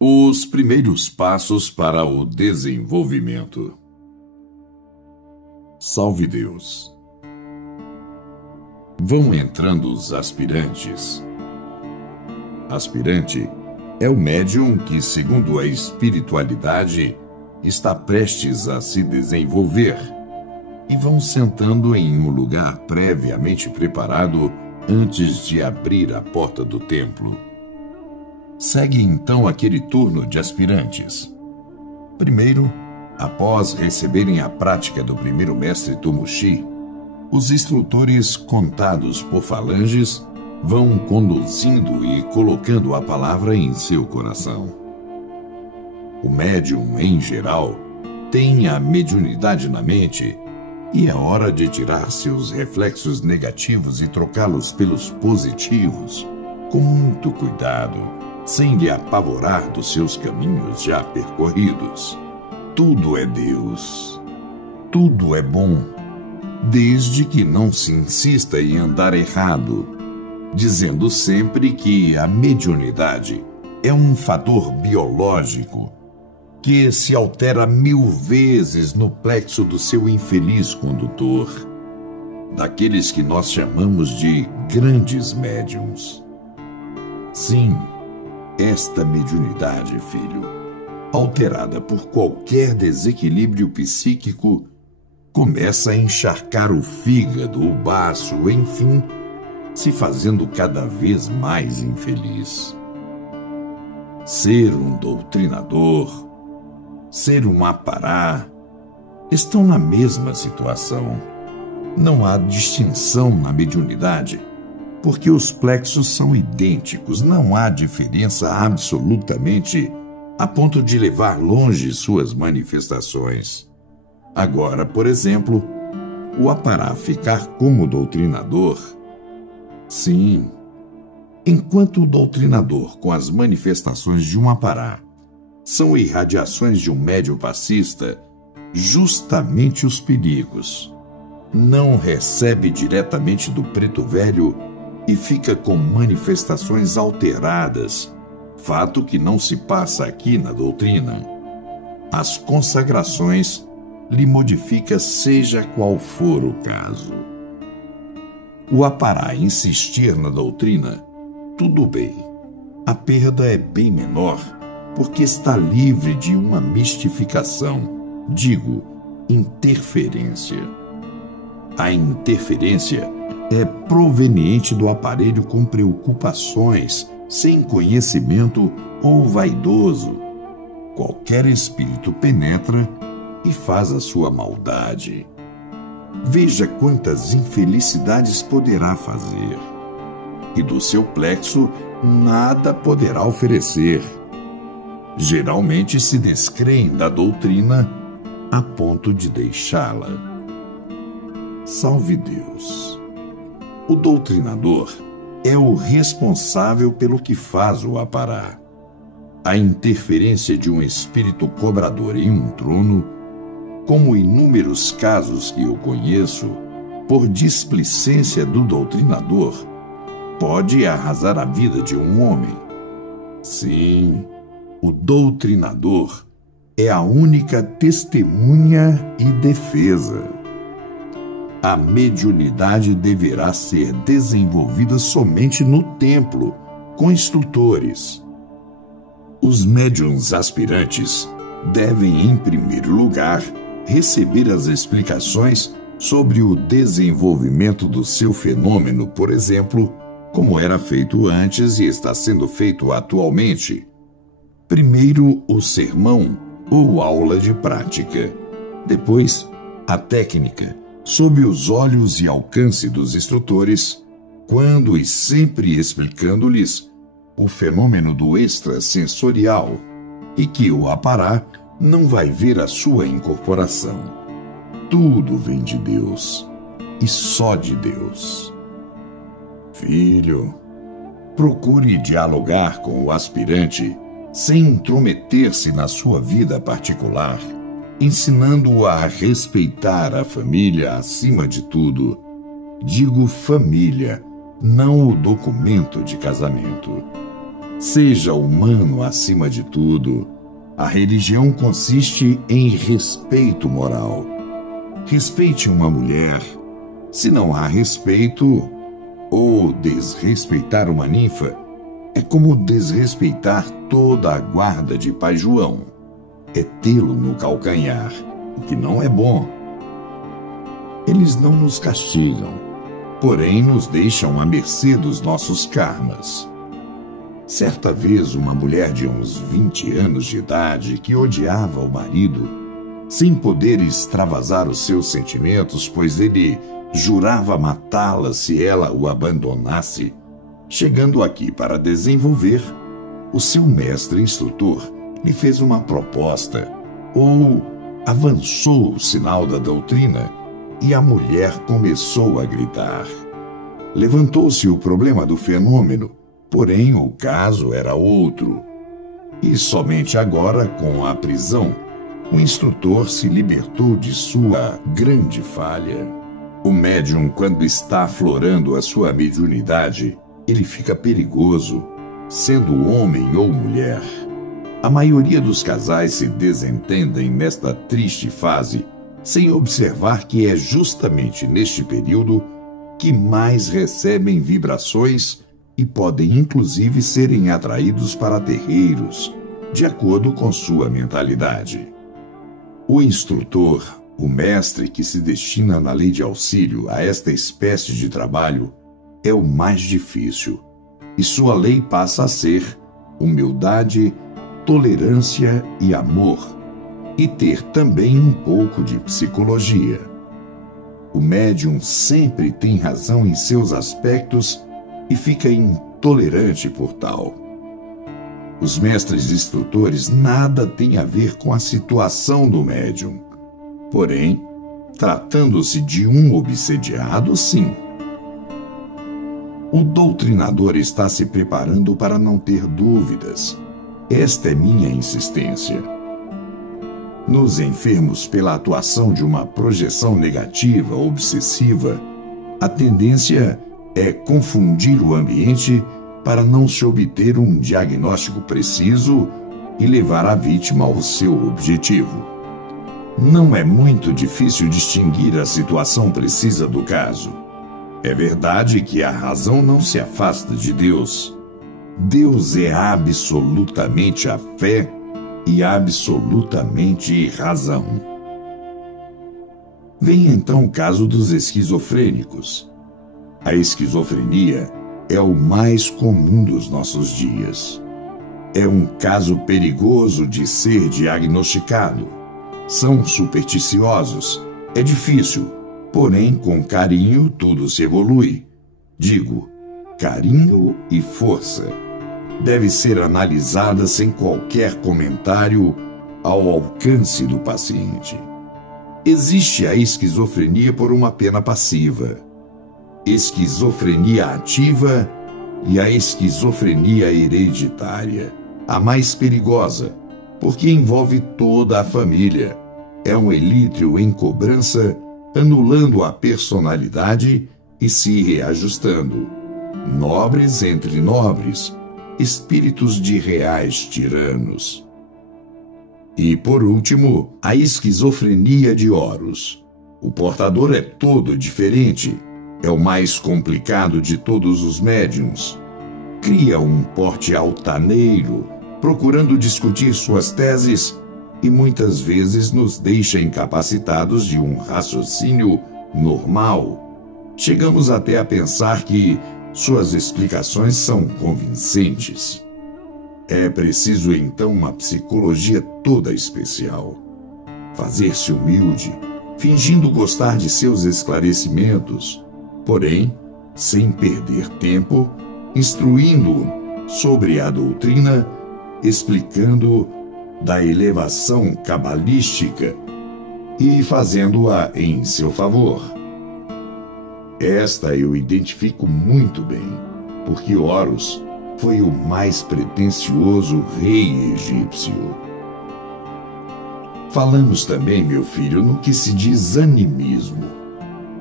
Os primeiros passos para o desenvolvimento. Salve Deus! Vão entrando os aspirantes. Aspirante é o médium que, segundo a espiritualidade, está prestes a se desenvolver, e vão sentando em um lugar previamente preparado antes de abrir a porta do templo. Segue então aquele turno de aspirantes. Primeiro, após receberem a prática do primeiro mestre Tomoshi, os instrutores, contados por falanges, vão conduzindo e colocando a palavra em seu coração. O médium, em geral, tem a mediunidade na mente e é hora de tirar seus reflexos negativos e trocá-los pelos positivos, com muito cuidado, sem lhe apavorar dos seus caminhos já percorridos. Tudo é Deus. Tudo é bom, desde que não se insista em andar errado, dizendo sempre que a mediunidade é um fator biológico que se altera 1000 vezes no plexo do seu infeliz condutor, daqueles que nós chamamos de grandes médiuns. Sim, esta mediunidade, filho, alterada por qualquer desequilíbrio psíquico, começa a encharcar o fígado, o baço, enfim, se fazendo cada vez mais infeliz. Ser um doutrinador, ser um apará, estão na mesma situação. Não há distinção na mediunidade, porque os plexos são idênticos, não há diferença absolutamente a ponto de levar longe suas manifestações. Agora, por exemplo, o apará ficar como doutrinador. Sim, enquanto o doutrinador, com as manifestações de um apará, são irradiações de um médium passista, justamente os perigos. Não recebe diretamente do preto velho e fica com manifestações alteradas, fato que não se passa aqui na doutrina. As consagrações lhe modifica seja qual for o caso. O apará insistir na doutrina, tudo bem. A perda é bem menor, porque está livre de uma mistificação, digo, interferência. A interferência é proveniente do aparelho com preocupações, sem conhecimento ou vaidoso. Qualquer espírito penetra e faz a sua maldade. Veja quantas infelicidades poderá fazer, e do seu plexo nada poderá oferecer. Geralmente se descreem da doutrina a ponto de deixá-la. Salve Deus! O doutrinador é o responsável pelo que faz o apará. A interferência de um espírito cobrador em um trono, como inúmeros casos que eu conheço, por displicência do doutrinador, pode arrasar a vida de um homem. Sim, o doutrinador é a única testemunha e defesa. A mediunidade deverá ser desenvolvida somente no templo, com instrutores. Os médiuns aspirantes devem, em primeiro lugar, receber as explicações sobre o desenvolvimento do seu fenômeno, por exemplo, como era feito antes e está sendo feito atualmente. Primeiro, o sermão ou aula de prática. Depois, a técnica, sob os olhos e alcance dos instrutores, quando e sempre explicando-lhes o fenômeno do extrasensorial, e que o apará não vai ver a sua incorporação. Tudo vem de Deus, e só de Deus. Filho, procure dialogar com o aspirante sem intrometer-se na sua vida particular, ensinando-o a respeitar a família acima de tudo. Digo família, não o documento de casamento. Seja humano acima de tudo. A religião consiste em respeito moral. Respeite uma mulher. Se não há respeito, ou desrespeitar uma ninfa, é como desrespeitar toda a guarda de Pai João. É tê-lo no calcanhar, o que não é bom. Eles não nos castigam, porém nos deixam à mercê dos nossos karmas. Certa vez, uma mulher de uns 20 anos de idade que odiava o marido, sem poder extravasar os seus sentimentos, pois ele jurava matá-la se ela o abandonasse, chegando aqui para desenvolver, o seu mestre instrutor lhe fez uma proposta, ou avançou o sinal da doutrina, e a mulher começou a gritar. Levantou-se o problema do fenômeno, porém o caso era outro. E somente agora, com a prisão, o instrutor se libertou de sua grande falha. O médium, quando está aflorando a sua mediunidade, ele fica perigoso, sendo homem ou mulher. A maioria dos casais se desentendem nesta triste fase, sem observar que é justamente neste período que mais recebem vibrações e podem inclusive serem atraídos para terreiros, de acordo com sua mentalidade. O instrutor, o mestre que se destina na lei de auxílio a esta espécie de trabalho, é o mais difícil, e sua lei passa a ser humildade, tolerância e amor, e ter também um pouco de psicologia. O médium sempre tem razão em seus aspectos e fica intolerante por tal. Os mestres instrutores nada têm a ver com a situação do médium. Porém, tratando-se de um obsediado, sim. O doutrinador está se preparando para não ter dúvidas. Esta é minha insistência. Nos enfermos, pela atuação de uma projeção negativa, obsessiva, a tendência é confundir o ambiente para não se obter um diagnóstico preciso e levar a vítima ao seu objetivo. Não é muito difícil distinguir a situação precisa do caso. É verdade que a razão não se afasta de Deus. Deus é absolutamente a fé e absolutamente razão. Vem então o caso dos esquizofrênicos. A esquizofrenia é o mais comum dos nossos dias. É um caso perigoso de ser diagnosticado. São supersticiosos. É difícil, porém com carinho tudo se evolui. Digo, carinho e força. Deve ser analisada sem qualquer comentário ao alcance do paciente. Existe a esquizofrenia por uma pena passiva, esquizofrenia ativa e a esquizofrenia hereditária, a mais perigosa, porque envolve toda a família. É um elítrio em cobrança, anulando a personalidade e se reajustando. Nobres entre nobres, espíritos de reais tiranos. E, por último, a esquizofrenia de Horus. O portador é todo diferente. É o mais complicado de todos os médiuns. Cria um porte altaneiro, procurando discutir suas teses e muitas vezes nos deixa incapacitados de um raciocínio normal. Chegamos até a pensar que suas explicações são convincentes. É preciso então uma psicologia toda especial. Fazer-se humilde, fingindo gostar de seus esclarecimentos, porém, sem perder tempo, instruindo-o sobre a doutrina, explicando da elevação cabalística e fazendo-a em seu favor. Esta eu identifico muito bem, porque Horus foi o mais pretensioso rei egípcio. Falamos também, meu filho, no que se diz animismo.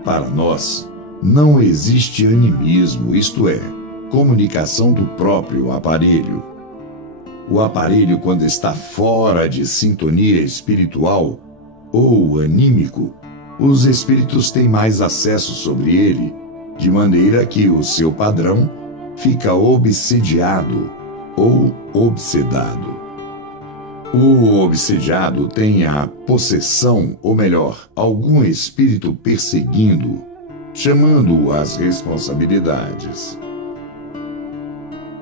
Para nós, não existe animismo, isto é, comunicação do próprio aparelho. O aparelho, quando está fora de sintonia espiritual ou anímico, os espíritos têm mais acesso sobre ele, de maneira que o seu padrão fica obsediado ou obsedado. O obsediado tem a possessão, ou melhor, algum espírito perseguindo, chamando-o às responsabilidades.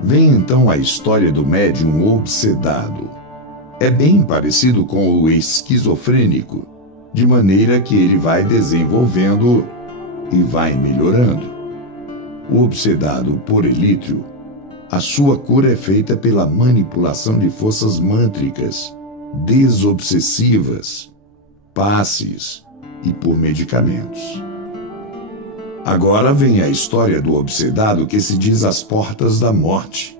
Vem então a história do médium obsedado. É bem parecido com o esquizofrênico, de maneira que ele vai desenvolvendo e vai melhorando. O obsedado por Elítrio, a sua cura é feita pela manipulação de forças mântricas, desobsessivas, passes e por medicamentos. Agora vem a história do obsedado que se diz às portas da morte.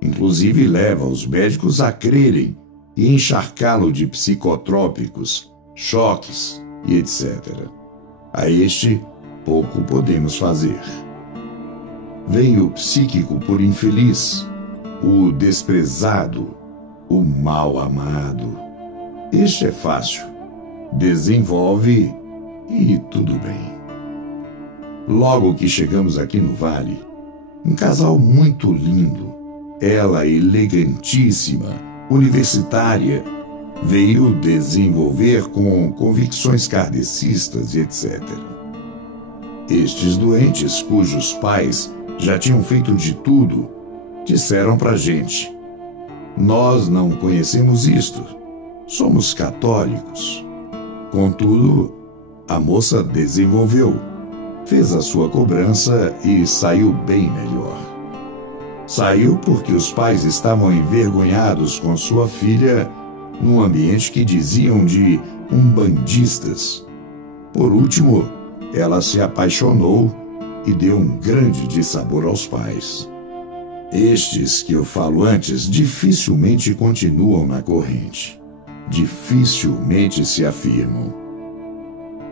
Inclusive leva os médicos a crerem e encharcá-lo de psicotrópicos, choques e etc. A este, pouco podemos fazer. Vem o psíquico por infeliz, o desprezado, o mal amado. Este é fácil, desenvolve e tudo bem. Logo que chegamos aqui no vale, um casal muito lindo, ela elegantíssima, universitária, veio desenvolver com convicções kardecistas e etc. Estes doentes, cujos pais já tinham feito de tudo, disseram pra gente: nós não conhecemos isto, somos católicos. Contudo, a moça desenvolveu, fez a sua cobrança e saiu bem melhor. Saiu porque os pais estavam envergonhados com sua filha num ambiente que diziam de umbandistas. Por último, ela se apaixonou e deu um grande dissabor aos pais. Estes que eu falo antes dificilmente continuam na corrente, dificilmente se afirmam.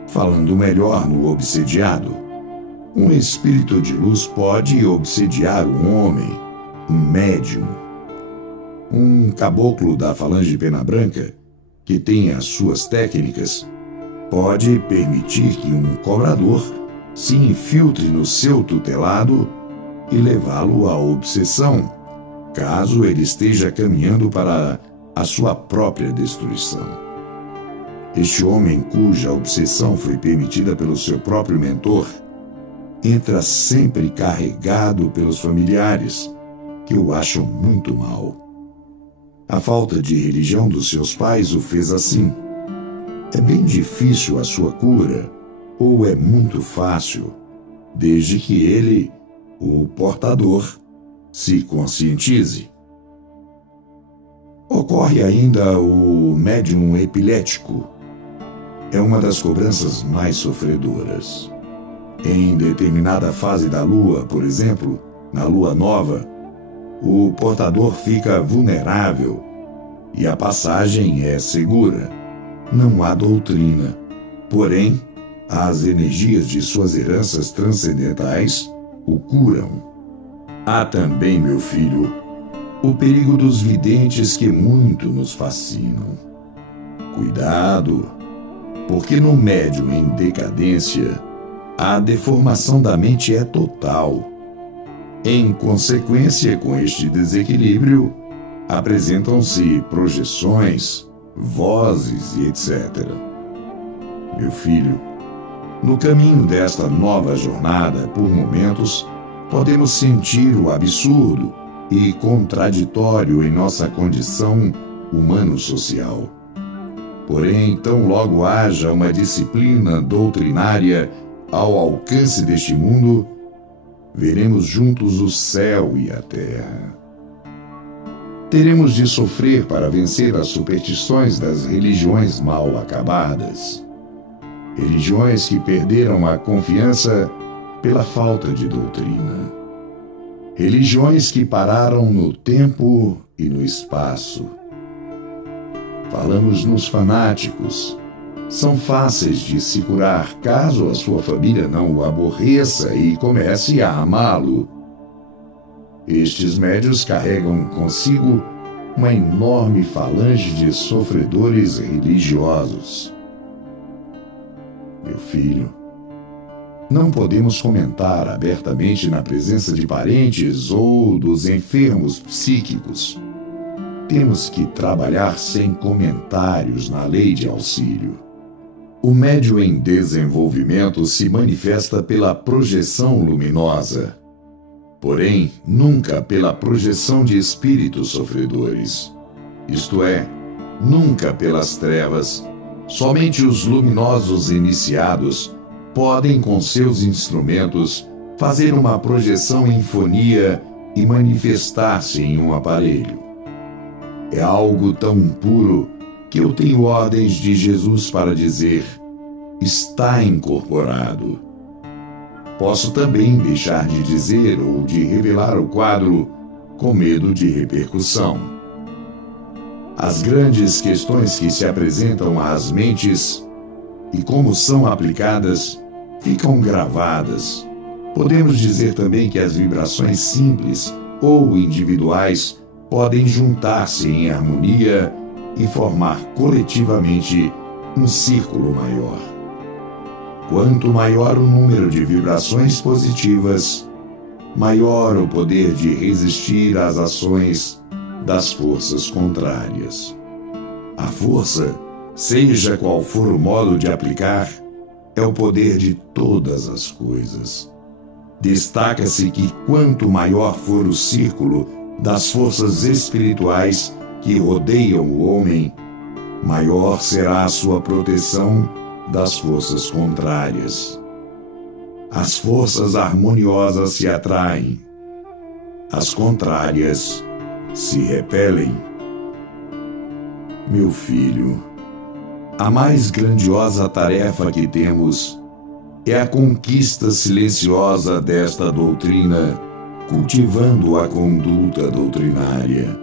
Falando melhor no obsediado, um espírito de luz pode obsediar um homem, um médium. Um caboclo da falange Pena Branca, que tem as suas técnicas, pode permitir que um cobrador se infiltre no seu tutelado e levá-lo à obsessão, caso ele esteja caminhando para a sua própria destruição. Este homem, cuja obsessão foi permitida pelo seu próprio mentor, entra sempre carregado pelos familiares, que o acham muito mal. A falta de religião dos seus pais o fez assim. É bem difícil a sua cura, ou é muito fácil, desde que ele, o portador, se conscientize. Ocorre ainda o médium epilético. É uma das cobranças mais sofredoras. Em determinada fase da lua, por exemplo, na lua nova, o portador fica vulnerável e a passagem é segura. Não há doutrina, porém, as energias de suas heranças transcendentais o curam. Há também, meu filho, o perigo dos videntes que muito nos fascinam. Cuidado, porque no médium em decadência, a deformação da mente é total. Em consequência com este desequilíbrio, apresentam-se projeções, vozes e etc. Meu filho, no caminho desta nova jornada, por momentos, podemos sentir o absurdo e contraditório em nossa condição humano-social. Porém, tão logo haja uma disciplina doutrinária ao alcance deste mundo, veremos juntos o céu e a terra. Teremos de sofrer para vencer as superstições das religiões mal acabadas. Religiões que perderam a confiança pela falta de doutrina. Religiões que pararam no tempo e no espaço. Falamos nos fanáticos. São fáceis de se curar caso a sua família não o aborreça e comece a amá-lo. Estes médios carregam consigo uma enorme falange de sofredores religiosos. Meu filho, não podemos comentar abertamente na presença de parentes ou dos enfermos psíquicos. Temos que trabalhar sem comentários na lei de auxílio. O médium em desenvolvimento se manifesta pela projeção luminosa, porém nunca pela projeção de espíritos sofredores. Isto é, nunca pelas trevas. Somente os luminosos iniciados podem, com seus instrumentos, fazer uma projeção em fonia e manifestar-se em um aparelho. É algo tão puro que eu tenho ordens de Jesus para dizer: está incorporado. Posso também deixar de dizer ou de revelar o quadro com medo de repercussão. As grandes questões que se apresentam às mentes e como são aplicadas ficam gravadas. Podemos dizer também que as vibrações simples ou individuais podem juntar-se em harmonia e formar coletivamente um círculo maior. Quanto maior o número de vibrações positivas, maior o poder de resistir às ações das forças contrárias. A força, seja qual for o modo de aplicar, é o poder de todas as coisas. Destaca-se que quanto maior for o círculo das forças espirituais que rodeiam o homem, maior será a sua proteção das forças contrárias. As forças harmoniosas se atraem, as contrárias se repelem. Meu filho, a mais grandiosa tarefa que temos é a conquista silenciosa desta doutrina, cultivando a conduta doutrinária.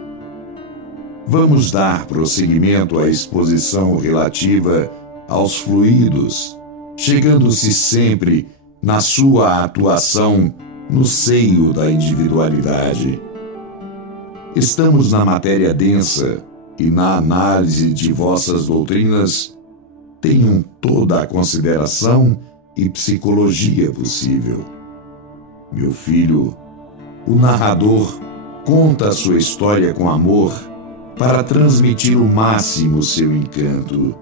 Vamos dar prosseguimento à exposição relativa aos fluidos, chegando-se sempre na sua atuação no seio da individualidade. Estamos na matéria densa e na análise de vossas doutrinas tenham toda a consideração e psicologia possível. Meu filho, o narrador conta a sua história com amor para transmitir o máximo seu encanto.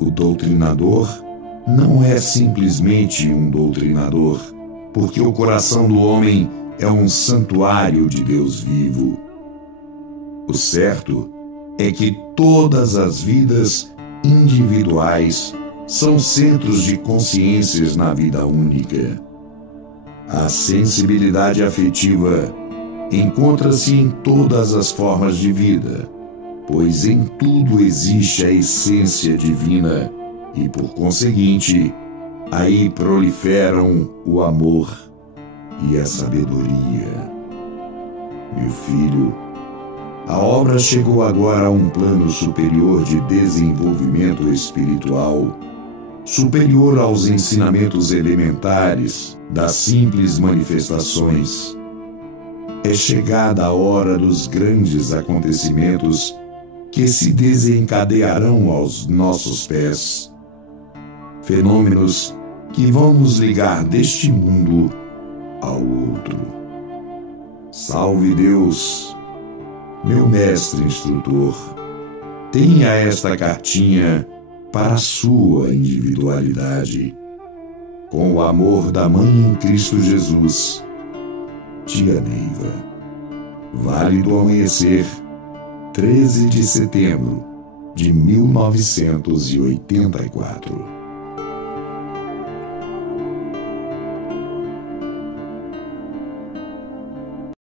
O doutrinador não é simplesmente um doutrinador, porque o coração do homem é um santuário de Deus vivo. O certo é que todas as vidas individuais são centros de consciências na vida única. A sensibilidade afetiva encontra-se em todas as formas de vida, pois em tudo existe a essência divina e, por conseguinte, aí proliferam o amor e a sabedoria. Meu filho, a obra chegou agora a um plano superior de desenvolvimento espiritual, superior aos ensinamentos elementares das simples manifestações. É chegada a hora dos grandes acontecimentos que se desencadearão aos nossos pés. Fenômenos que vão nos ligar deste mundo ao outro. Salve Deus, meu mestre instrutor. Tenha esta cartinha para a sua individualidade. Com o amor da Mãe em Cristo Jesus, Tia Neiva. Vale do Amanhecer, 13 de setembro de 1984.